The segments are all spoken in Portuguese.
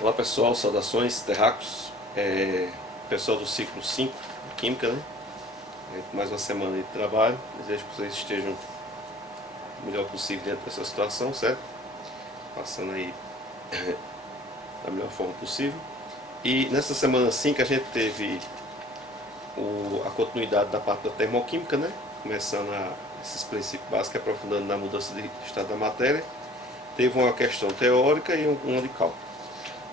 Olá pessoal, saudações, terráqueos, pessoal do ciclo 5 de Química, né? Mais uma semana de trabalho, desejo que vocês estejam o melhor possível dentro dessa situação, certo? Passando aí da melhor forma possível. E nessa semana 5 a gente teve a continuidade da parte da termoquímica, né? Começando esses princípios básicos, aprofundando na mudança de estado da matéria. Teve uma questão teórica e uma de cálculo.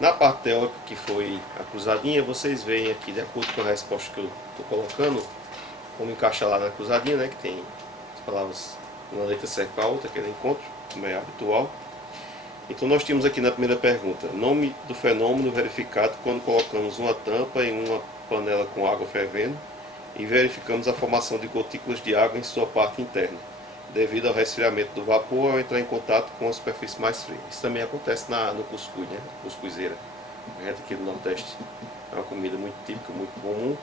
Na parte teórica, que foi a cruzadinha, vocês veem aqui, de acordo com a resposta que eu estou colocando, como encaixar lá na cruzadinha, né, que tem as palavras, uma letra serve para a outra, aquele encontro, como é habitual. Então nós tínhamos aqui na primeira pergunta, nome do fenômeno verificado quando colocamos uma tampa em uma panela com água fervendo e verificamos a formação de gotículas de água em sua parte interna, devido ao resfriamento do vapor ao entrar em contato com a superfície mais fria. Isso também acontece no cuscuz, né? Cuscuzeira. A gente aqui do Nordeste é uma comida muito típica, muito comum,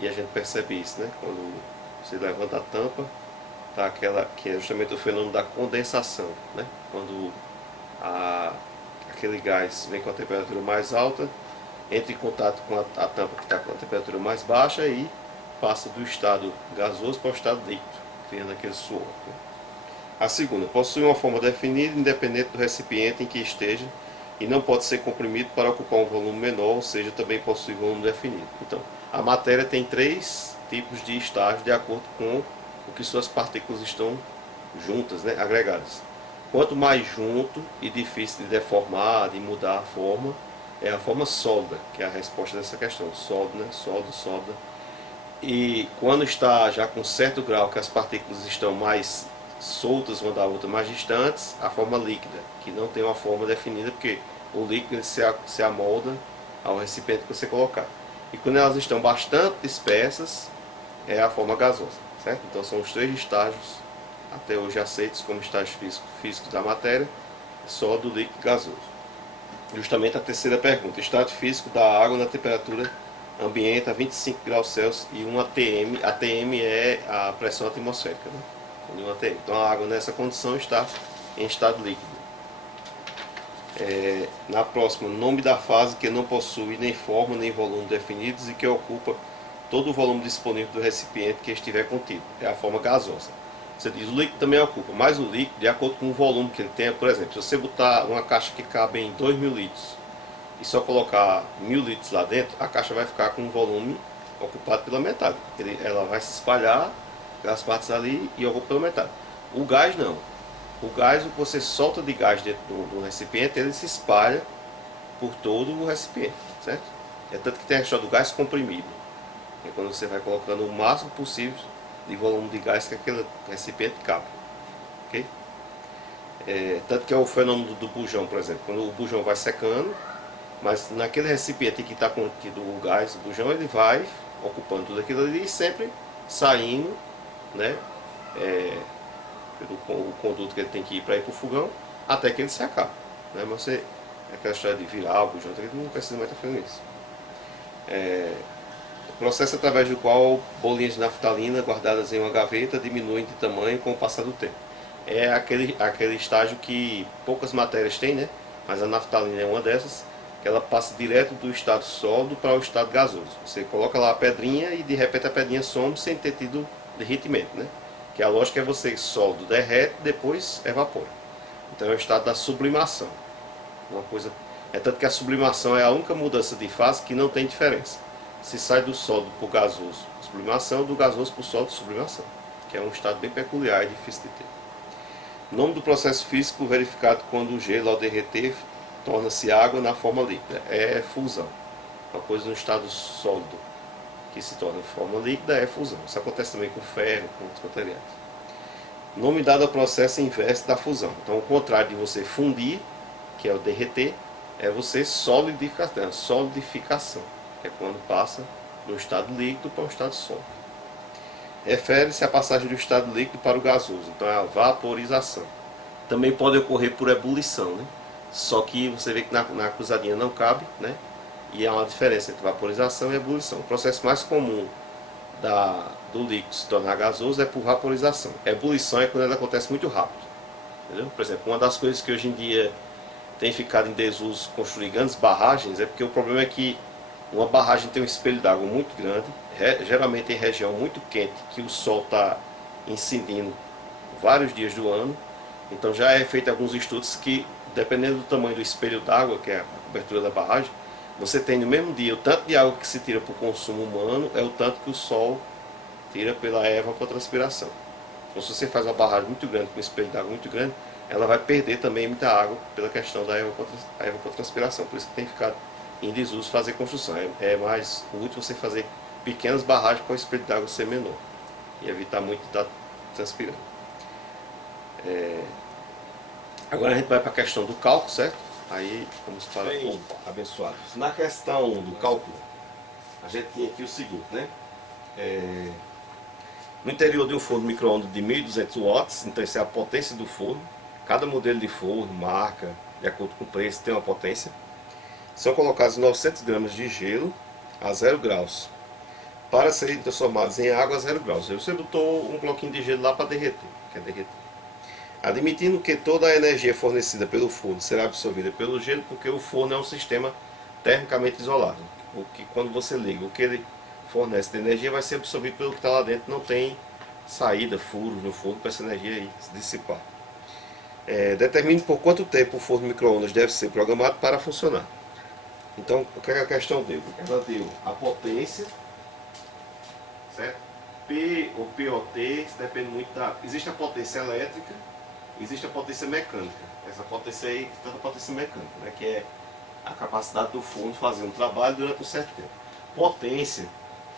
e a gente percebe isso, né? Quando você levanta a tampa, tá aquela que é justamente o fenômeno da condensação, né? Quando aquele gás vem com a temperatura mais alta, entra em contato com a tampa que está com a temperatura mais baixa e passa do estado gasoso para o estado líquido, criando aquele suor. Né? A segunda, possui uma forma definida independente do recipiente em que esteja e não pode ser comprimido para ocupar um volume menor, ou seja, também possui volume definido. Então, a matéria tem três tipos de estágio de acordo com o que suas partículas estão juntas, né, agregadas. Quanto mais junto e difícil de deformar, de mudar a forma, é a forma sólida, que é a resposta dessa questão. Sólida, né? Sólida. E quando está já com certo grau que as partículas estão mais soltas uma da outra, mais distantes, a forma líquida, que não tem uma forma definida, porque o líquido se amolda ao recipiente que você colocar. E quando elas estão bastante dispersas, é a forma gasosa, certo? Então são os três estágios até hoje aceitos como estágios físicos da matéria, sólido, líquido e gasoso. Justamente a terceira pergunta, estado físico da água na temperatura ambiente a 25 graus Celsius e 1 atm. ATM é a pressão atmosférica, né? Então a água nessa condição está em estado líquido. Na próxima, nome da fase que não possui nem forma nem volume definidos e que ocupa todo o volume disponível do recipiente que estiver contido. É a forma gasosa. Você diz, o líquido também ocupa, mas o líquido, de acordo com o volume que ele tem, por exemplo, se você botar uma caixa que cabe em 2.000 litros e só colocar 1.000 litros lá dentro, a caixa vai ficar com um volume ocupado pela metade. Ela vai se espalhar pelas partes ali e ocupa pela metade. O gás não. O gás, o que você solta de gás dentro do recipiente, ele se espalha por todo o recipiente, certo? É tanto que tem a história do gás comprimido. É quando você vai colocando o máximo possível de volume de gás que aquele recipiente cabe. Okay? Tanto que é o fenômeno do bujão, por exemplo. Quando o bujão vai secando, mas naquele recipiente que está contido o gás, o bujão, ele vai ocupando tudo aquilo ali e sempre saindo, né, pelo conduto que ele tem que ir para ir para o fogão, até que ele se acabe. Né? Mas você, aquela história de virar o bujão, não precisa mais estar fazendo isso. O processo através do qual bolinhas de naftalina guardadas em uma gaveta diminuem de tamanho com o passar do tempo. É aquele estágio que poucas matérias têm, né? Mas a naftalina é uma dessas, que ela passa direto do estado sólido para o estado gasoso. Você coloca lá a pedrinha e de repente a pedrinha some sem ter tido derretimento, né? Que a lógica é você sólido derrete, depois evapora. Então é o estado da sublimação. Uma coisa, tanto que a sublimação é a única mudança de fase que não tem diferença. Se sai do sólido para o gasoso, sublimação, do gasoso para o sólido, sublimação, que é um estado bem peculiar e difícil de ter. Nome do processo físico verificado quando o gelo, ao derreter, torna-se água na forma líquida. É fusão. Uma coisa no estado sólido que se torna forma líquida é fusão. Isso acontece também com ferro, com outros materiais. Nome dado ao processo inverso da fusão. Então, o contrário de você fundir, que é o derreter, é você solidificação, que é quando passa do estado líquido para o estado sólido. Refere-se à passagem do estado líquido para o gasoso, então é a vaporização. Também pode ocorrer por ebulição, né? Só que você vê que na cruzadinha não cabe, né? E há uma diferença entre vaporização e ebulição. O processo mais comum do líquido se tornar gasoso é por vaporização. Ebulição é quando ela acontece muito rápido. Entendeu? Por exemplo, uma das coisas que hoje em dia tem ficado em desuso construir grandes barragens é porque o problema é que uma barragem tem um espelho d'água muito grande, geralmente em região muito quente, que o sol está incidindo vários dias do ano. Então já é feito alguns estudos que, dependendo do tamanho do espelho d'água, que é a cobertura da barragem, você tem no mesmo dia o tanto de água que se tira para o consumo humano é o tanto que o sol tira pela evapotranspiração. Então se você faz uma barragem muito grande, com um espelho d'água muito grande, ela vai perder também muita água pela questão da evapotranspiração. Por isso que tem ficado em desuso fazer construção. É mais útil você fazer pequenas barragens para o espelho d'água ser menor e evitar muito de estar transpirando. Agora a gente vai para a questão do cálculo, certo? Aí vamos para Bem, abençoados. Na questão do cálculo, a gente tinha aqui o seguinte, né? No interior de um forno micro-ondas de 1.200 watts, então isso é a potência do forno. Cada modelo de forno, marca, de acordo com o preço, tem uma potência. São colocados 900 gramas de gelo a 0 graus para serem transformados em água a 0 graus. Aí você botou um bloquinho de gelo lá para derreter, quer derreter. Admitindo que toda a energia fornecida pelo forno será absorvida pelo gelo, porque o forno é um sistema termicamente isolado. O que, quando você liga, o que ele fornece de energia vai ser absorvido pelo que está lá dentro, não tem saída, furos no forno para essa energia aí se dissipar. Determine por quanto tempo o forno micro-ondas deve ser programado para funcionar. Então, o que a questão deu? Ela deu a potência, certo? P ou POT, isso depende muito da... Existe a potência elétrica, existe a potência mecânica. Essa potência aí, tanto a potência mecânica, né, que é a capacidade do forno fazer um trabalho durante um certo tempo. Potência,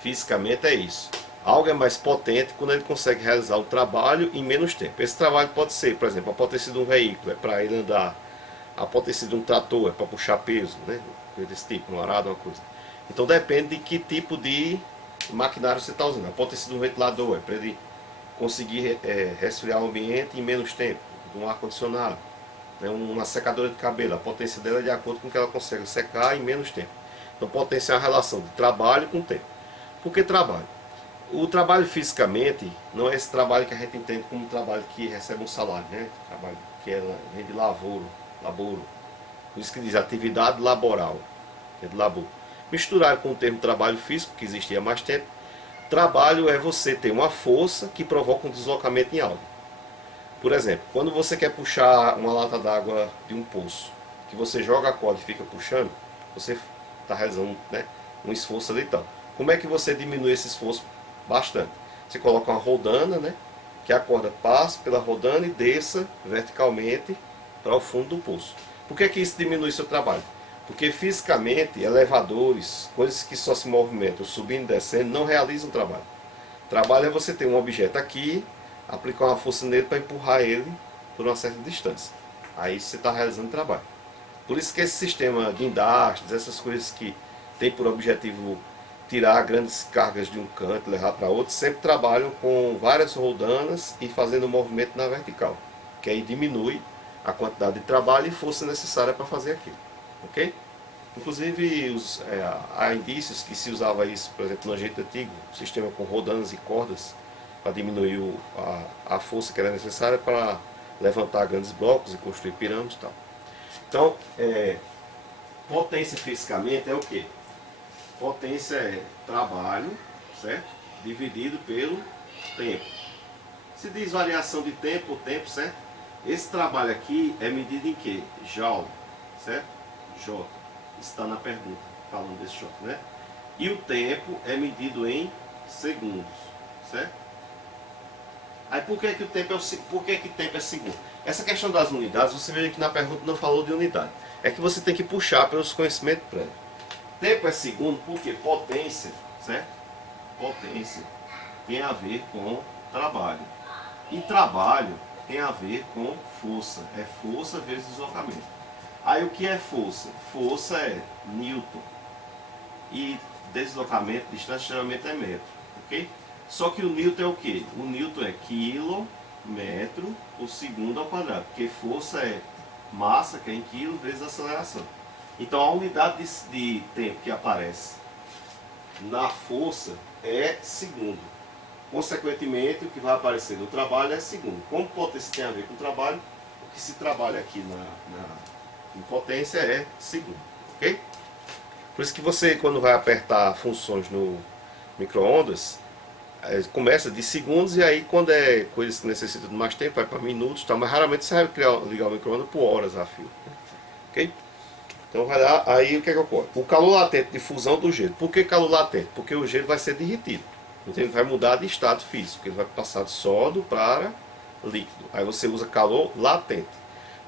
fisicamente, é isso. Algo é mais potente quando ele consegue realizar o trabalho em menos tempo. Esse trabalho pode ser, por exemplo, a potência de um veículo, é para ele andar. A potência de um trator é para puxar peso, né? Desse tipo, um arado, uma coisa. Então depende de que tipo de maquinário você está usando. A potência de um ventilador é para ele conseguir resfriar o ambiente em menos tempo. De um ar-condicionado, né? Uma secadora de cabelo, a potência dela é de acordo com que ela consegue secar em menos tempo. Então potência é a relação de trabalho com tempo. Por que trabalho? O trabalho fisicamente não é esse trabalho que a gente entende como um trabalho que recebe um salário, né? Trabalho que vem de laboro. Por isso que diz atividade laboral, que é de labor. Misturar com o termo trabalho físico, que existia há mais tempo, trabalho é você ter uma força que provoca um deslocamento em algo. Por exemplo, quando você quer puxar uma lata d'água de um poço, que você joga a corda e fica puxando, você está realizando, né, um esforço ali e tal. Como é que você diminui esse esforço? Bastante. Você coloca uma rodana, né, que a corda passe pela rodana e desça verticalmente para o fundo do poço. Por que isso diminui seu trabalho? Porque fisicamente, elevadores, coisas que só se movimentam subindo e descendo, não realizam trabalho. Trabalho é você ter um objeto aqui, aplicar uma força nele para empurrar ele por uma certa distância. Aí você está realizando trabalho. Por isso que esse sistema de guindastes, essas coisas que tem por objetivo tirar grandes cargas de um canto e levar para outro, sempre trabalham com várias rodanas e fazendo um movimento na vertical, que aí diminui a quantidade de trabalho e força necessária para fazer aquilo. Ok? Inclusive há indícios que se usava isso, por exemplo, no Egito Antigo, sistema com rodanas e cordas, para diminuir a força que era necessária para levantar grandes blocos e construir pirâmides e tal. Então, potência fisicamente é o quê? Potência é trabalho, certo? Dividido pelo tempo. Se diz variação de tempo, o tempo, certo? Esse trabalho aqui é medido em quê? Joule, certo? J. Está na pergunta, falando desse J, né? E o tempo é medido em segundos, certo? Aí por que o tempo é segundo? Essa questão das unidades, você vê que na pergunta não falou de unidade. É que você tem que puxar pelos conhecimentos prévios. Tempo é segundo porque potência, certo? Potência tem a ver com trabalho. E trabalho tem a ver com força. É força vezes deslocamento. Aí o que é força? Força é Newton. E deslocamento, distância geralmente é metro. Ok? Só que o Newton é o quê? O Newton é quilômetro por segundo ao quadrado. Porque força é massa, que é em quilo, vezes aceleração. Então a unidade de tempo que aparece na força é segundo. Consequentemente, o que vai aparecer no trabalho é segundo. Como potência tem a ver com trabalho, o que se trabalha aqui em potência é segundo, ok? Por isso que você, quando vai apertar funções no micro-ondas, começa de segundos e aí quando é coisas que necessitam de mais tempo, vai para minutos, tá? Mas raramente você vai ligar o micro-ondas por horas a fio, ok? Então vai dar, aí o que é que ocorre? O calor latente de fusão do gelo. Por que calor latente? Porque o gelo vai ser derretido. Então ele vai mudar de estado físico, ele vai passar de sólido para líquido. Aí você usa calor latente.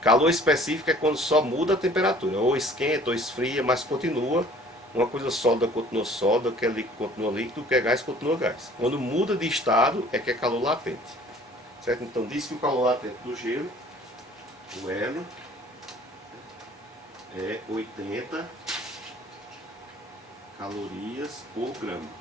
Calor específico é quando só muda a temperatura, ou esquenta ou esfria, mas continua. Uma coisa sólida continua sólida, o que é líquido continua líquido, o que é gás continua gás. Quando muda de estado é que é calor latente. Certo? Então diz que o calor latente do gelo, o L, é 80 calorias por grama.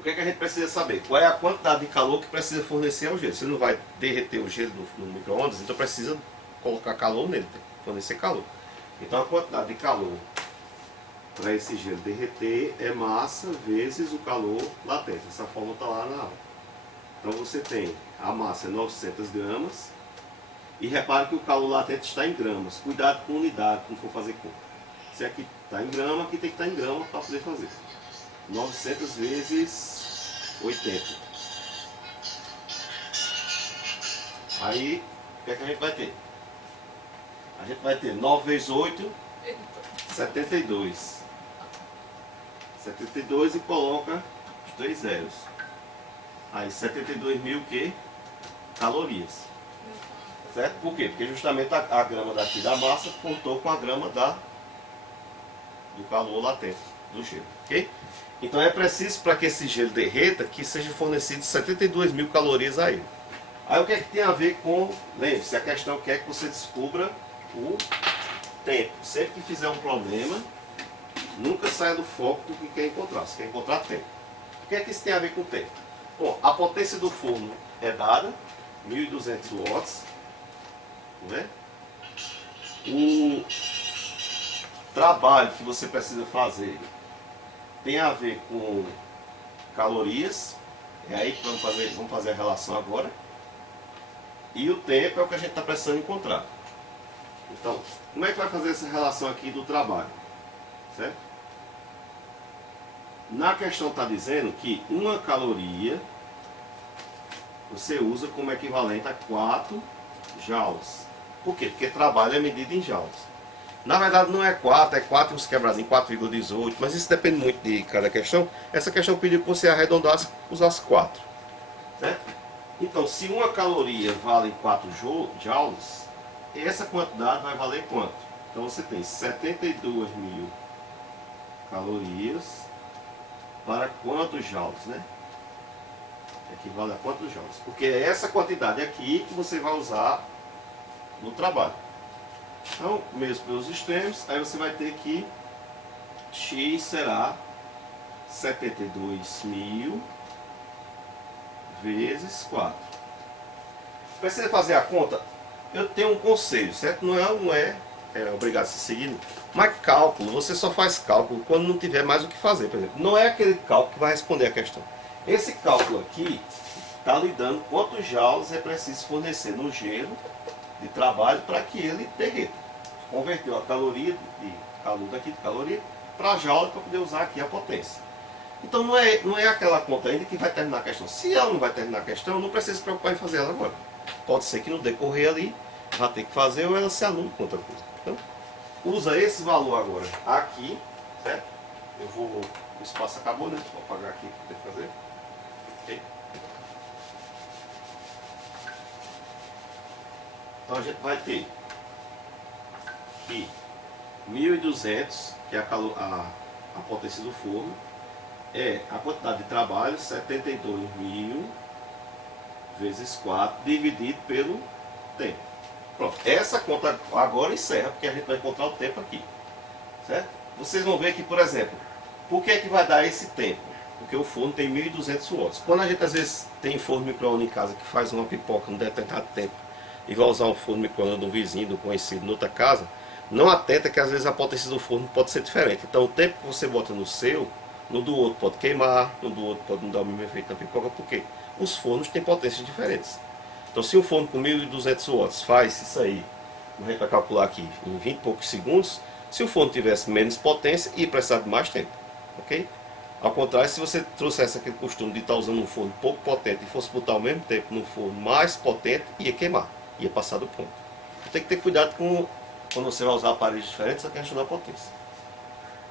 O que é que a gente precisa saber? Qual é a quantidade de calor que precisa fornecer ao gelo? Você não vai derreter o gelo no micro-ondas, então precisa colocar calor nele, fornecer calor. Então a quantidade de calor para esse gelo derreter é massa vezes o calor latente. Essa fórmula está lá na aula. Então você tem a massa é 900 gramas. E repare que o calor latente está em gramas. Cuidado com unidade quando for fazer conta. Se aqui está em grama, aqui tem que estar em grama para poder fazer. 900 vezes 80. Aí, o que é que a gente vai ter? A gente vai ter 9 vezes 8, 72. 72 e coloca os 3 zeros. Aí 72 mil que? Calorias. Certo? Por quê? Porque justamente a grama daqui da massa cortou com a grama do calor latente do gelo. Ok? Então é preciso para que esse gelo derreta que seja fornecido 72 mil calorias a ele. Aí o que é que tem a ver com... Lembre-se, a questão quer que você descubra o tempo. Sempre que fizer um problema, nunca saia do foco do que quer encontrar. Você quer encontrar tempo. O que é que isso tem a ver com tempo? Bom, a potência do forno é dada, 1200 watts. Não é? O trabalho que você precisa fazer tem a ver com calorias. É aí que vamos fazer a relação agora. E o tempo é o que a gente está precisando encontrar. Então, como é que vai fazer essa relação aqui do trabalho? Certo? Na questão está dizendo que uma caloria você usa como equivalente a 4 joules. Por quê? Porque trabalho é medido em joules. Na verdade não é 4, é 4 uns quebradinhos, 4,18, mas isso depende muito de cada questão. Essa questão pediu que você arredondasse, usasse 4. Certo? Então, se uma caloria vale 4 joules, essa quantidade vai valer quanto? Então você tem 72 mil calorias para quantos joules, né? Equivale a quantos joules? Porque é essa quantidade aqui que você vai usar no trabalho. Então, mesmo pelos extremos, aí você vai ter que X será 72 mil vezes 4. Precisa fazer a conta? Eu tenho um conselho, certo? Não é obrigado a se seguir. Mas cálculo, você só faz cálculo quando não tiver mais o que fazer. Por exemplo, não é aquele cálculo que vai responder a questão. Esse cálculo aqui está lhe dando quantos joules é preciso fornecer no gelo de trabalho para que ele derreta. Converteu a caloria de calor daqui de caloria para joule para poder usar aqui a potência. Então não é aquela conta ainda que vai terminar a questão. Se ela não vai terminar a questão, não precisa se preocupar em fazer ela agora. Pode ser que no decorrer ali vai ter que fazer ou ela se anule com outra coisa. Então, usa esse valor agora aqui, certo? O espaço acabou, né? Vou apagar aqui para poder fazer. Ok? Então a gente vai ter que 1200, que é a potência do forno, é a quantidade de trabalho, 72 mil vezes 4, dividido pelo tempo. Pronto, essa conta agora encerra, porque a gente vai encontrar o tempo aqui. Certo? Vocês vão ver que, por exemplo, por que é que vai dar esse tempo? Porque o forno tem 1200 watts. Quando a gente às vezes tem forno micro-ondas em casa que faz uma pipoca num determinado tempo e vai usar um forno micro-ondas do vizinho, do conhecido, em outra casa, não atenta que às vezes a potência do forno pode ser diferente. Então o tempo que você bota no seu, no do outro pode queimar, no do outro pode não dar o mesmo efeito na pipoca, porque os fornos têm potências diferentes. Então se um forno com 1200 watts faz isso aí a gente vai calcular aqui em 20 e poucos segundos, se o forno tivesse menos potência, ia precisar de mais tempo, ok? Ao contrário, se você trouxesse aquele costume de estar usando um forno pouco potente e fosse botar ao mesmo tempo no forno mais potente, ia queimar, ia passar do ponto. Tem que ter cuidado quando você vai usar aparelhos diferentes, a questão da potência.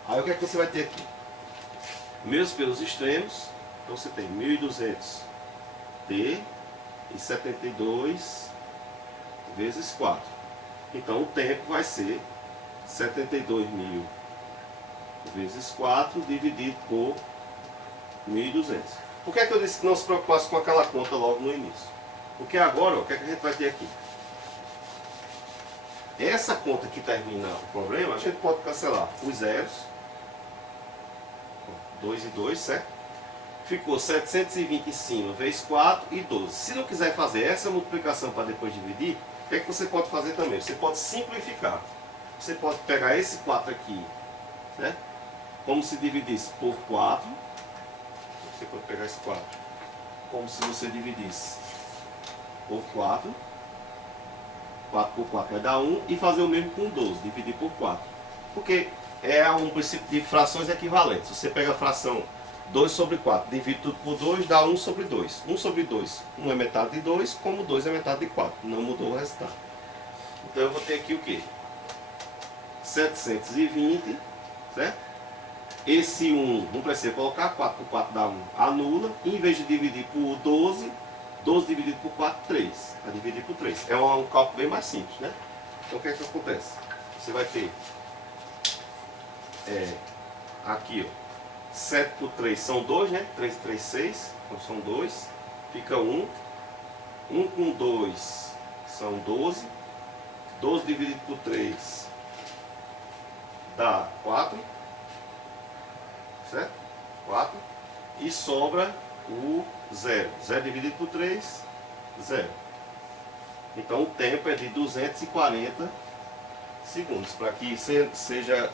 Aí o que é que você vai ter aqui? Mesmo pelos extremos, então você tem 1200 T e 72 vezes 4. Então o tempo vai ser 72.000 vezes 4 dividido por 1.200. Por que é que eu disse que não se preocupasse com aquela conta logo no início? Porque agora, ó, o que é que a gente vai ter aqui? Essa conta que termina o problema, a gente pode cancelar os zeros. 2 e 2, certo? Ficou 720 em cima, vezes 4 e 12. Se não quiser fazer essa multiplicação para depois dividir, o que é que você pode fazer também? Você pode simplificar. Você pode pegar esse 4 aqui, certo? Como se dividisse por 4. Você pode pegar esse 4 como se você dividisse por 4. 4 por 4 vai dar 1. E fazer o mesmo com 12, dividir por 4. Porque é um princípio de frações equivalentes. Você pega a fração 2 sobre 4, divide tudo por 2, dá 1 sobre 2. 1 sobre 2, 1 é metade de 2, como 2 é metade de 4. Não mudou o resultado. Então eu vou ter aqui o quê? 720, certo? Esse 1, não precisa colocar, 4 por 4 dá 1, anula. E em vez de dividir por 12, 12 dividido por 4, 3. Vai dividir por 3. É um cálculo bem mais simples, né? Então o que é que acontece? Você vai ter aqui, ó, 7 por 3 são 2, né? 3 e 3, 6. Então são 2. Fica 1. 1 com 2 são 12. 12 dividido por 3 dá 4. Certo? 4. E sobra o 0. 0 dividido por 3, 0. Então o tempo é de 240 segundos. Para que seja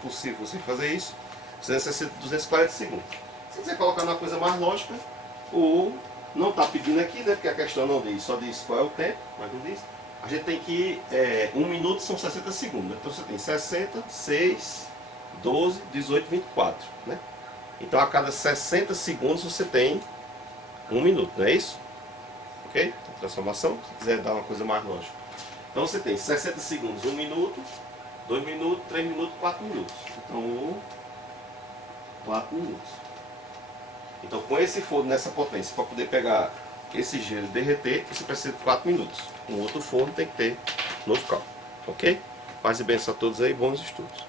possível você fazer isso, você necessita de 240 segundos. Se você colocar uma coisa mais lógica, ou não está pedindo aqui, né, porque a questão não diz, só diz qual é o tempo, mas não diz. A gente tem que 1 minuto são 60 segundos. Então você tem 60, 6, 12, 18, 24. Né? Então a cada 60 segundos você tem 1 minuto, não é isso? Ok? A transformação, se quiser dar uma coisa mais lógica. Então você tem 60 segundos, 1 minuto, 2 minutos, 3 minutos, 4 minutos. Então 4 minutos. Então com esse forno nessa potência, para poder pegar esse gelo e derreter, você precisa de 4 minutos. Um outro forno tem que ter novo cálculo. Ok? Paz e bênção a todos aí, bons estudos.